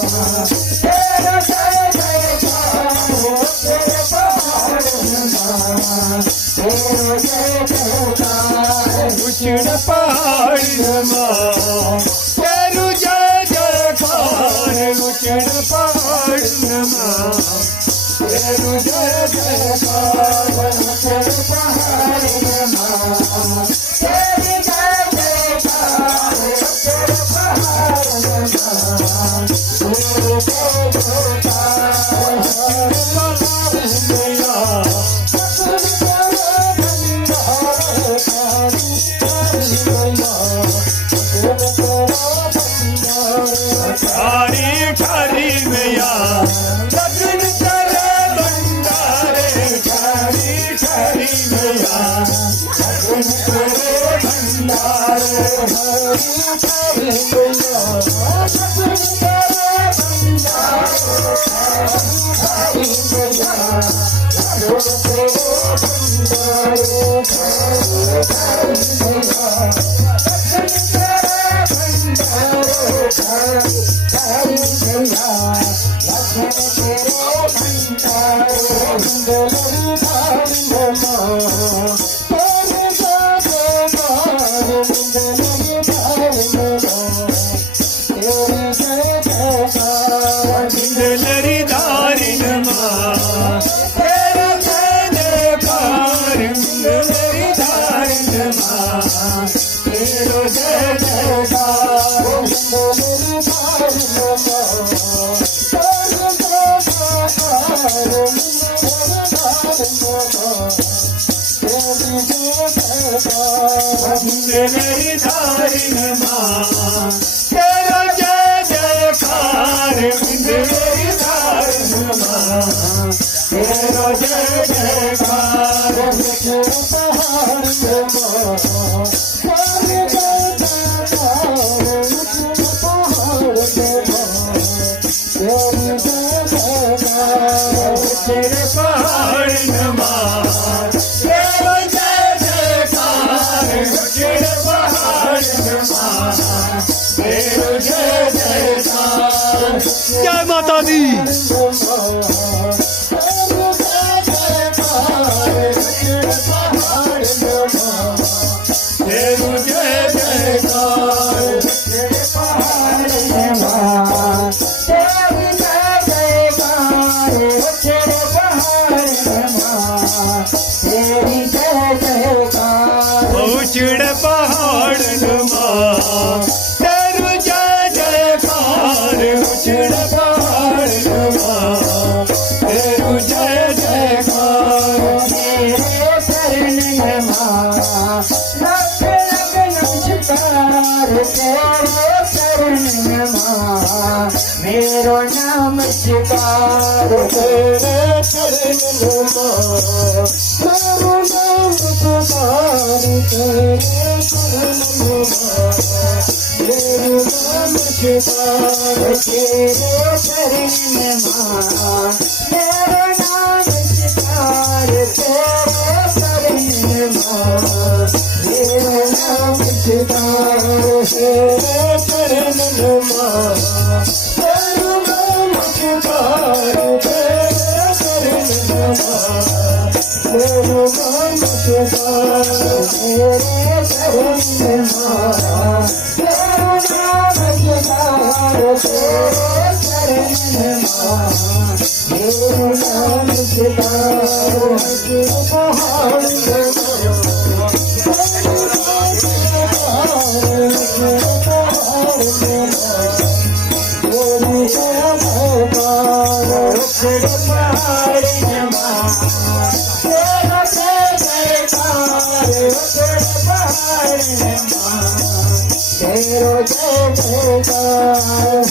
तेरा जय जयकार तेरे पहाड़ नमा तेरा जय जयकार उचड़ पहाड़ नमा तेरू जय जयकार उचड़ पहाड़ नमा तेरू जय जयकार उचड़ पहाड़ नमा तेरी जय जयकार उचड़ पहाड़ नमा तेरू जय जयकार ठारी ठारी मैया लगन करे भंडारे ठारी ठारी मैया लगन करे भंडारे हरी हरी मैया लगन करे भंडारे हरी मैया लगन करे भंडारे हरी मैया लरी धारी नमा तेरा जय जयकार लरी धारी नमा तेरो जय जयकार लरी धारी नमा तेरा जय जयकार लरी धारी नमा तेरो जय जयकार तेरे पहाड़ नमा तेरो जय जयकार तेरे पहाड़ नमा तेरो जय जयकार जय माता दी तेरो जय जयकार तेरे पहाड़ नमा तेरी जय जयकार तेरे पहाड़ नमा तेरी जय जयकार उचड़ पहाड़ नमा तेरू जय जयकार उचड़ पहाड़ नमा तेरू जय जयकार तेरे चरण नमा लख लख नमस्कार तेरे चरण नमा मेरो नमस्कार तेरे चरण नमा मेरो नमस्कार तेरे चरण नमा मेरो नमस्कार तेरे चरण नमा मेरो नमस्कार तेरे चरण नमा मेरो नमस्कार तेरे चरण नमा तेरू नमस्कार तेरे चरण नमा मेरो नमस्कार तेरे चरण नमा तेरू नमस्कार तेरे चरण नमा मेरो नमस्कार तेरे पहाड़ तेरो जय जयकार